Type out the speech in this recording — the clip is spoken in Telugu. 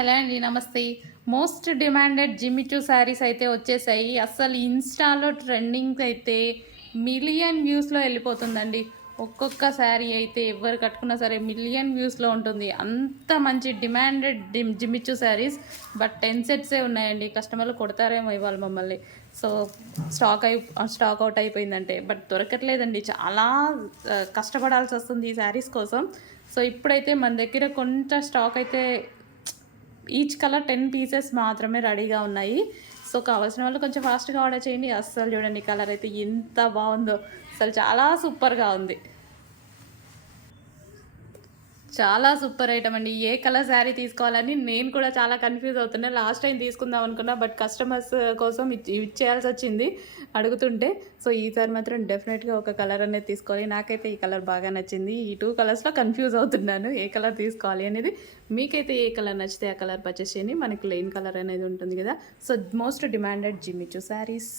హలో అండి. నమస్తే. మోస్ట్ డిమాండెడ్ జిమ్మిచూ శారీస్ అయితే వచ్చేసాయి. అస్సలు ఇన్‌స్టాలో ట్రెండింగ్ అయితే మిలియన్ వ్యూస్‌లో ఎళ్ళిపోతుందండి. ఒక్కొక్క శారీ అయితే ఎవ్వరు కట్టుకున్నా సరే మిలియన్ వ్యూస్‌లో ఉంటుంది. అంత మంచి డిమాండెడ్ జిమ్మిచూ శారీస్. బట్ 10 సెట్సే ఉన్నాయండి. కస్టమర్లు కొడతారేమో ఇవాళ మమ్మల్ని. సో, స్టాక్ ఔట్ అయిపోయిందంటే. బట్ దొరకట్లేదండి. చాలా కష్టపడాల్సొస్తుంది ఈ శారీస్ కోసం. సో, ఇప్పుడైతే మన దగ్గర కొంత స్టాక్ అయితే ఈచ్ కలర్ 10 పీసెస్ మాత్రమే రెడీగా ఉన్నాయి. సో, కావాల్సిన వాళ్ళు కొంచెం ఫాస్ట్‌గా ఆర్డర్ చేయండి. అస్సలు చూడండి కలర్ అయితే ఎంత బావుందో. అసలు చాలా సూపర్‌గా ఉంది. చాలా సూపర్ ఐటమ్ అండి. ఏ కలర్ శారీ తీసుకోవాలని నేను కూడా చాలా కన్‌ఫ్యూజ్ అవుతున్నా. లాస్ట్ టైమ్ తీసుకుందాం అనుకున్నా. బట్ కస్టమర్స్ కోసం ఇచ్చేయాల్సొచ్చింది అడుగుతుంటే. సో, ఈసారి మాత్రం డెఫినెట్‌గా ఒక కలర్ అనేది తీసుకోవాలి. నాకైతే ఈ కలర్ బాగా నచ్చింది. ఈ 2 కలర్స్‌లో కన్‌ఫ్యూజ్ అవుతున్నాను. ఏ కలర్ తీసుకోవాలి అనేది. మీకైతే ఏ కలర్ నచ్చితే ఆ కలర్ పర్చేస్ చేయండి. మనకి లెయిన్ కలర్ అనేది ఉంటుంది గదా! So, most demanded Jimmy Choo saris.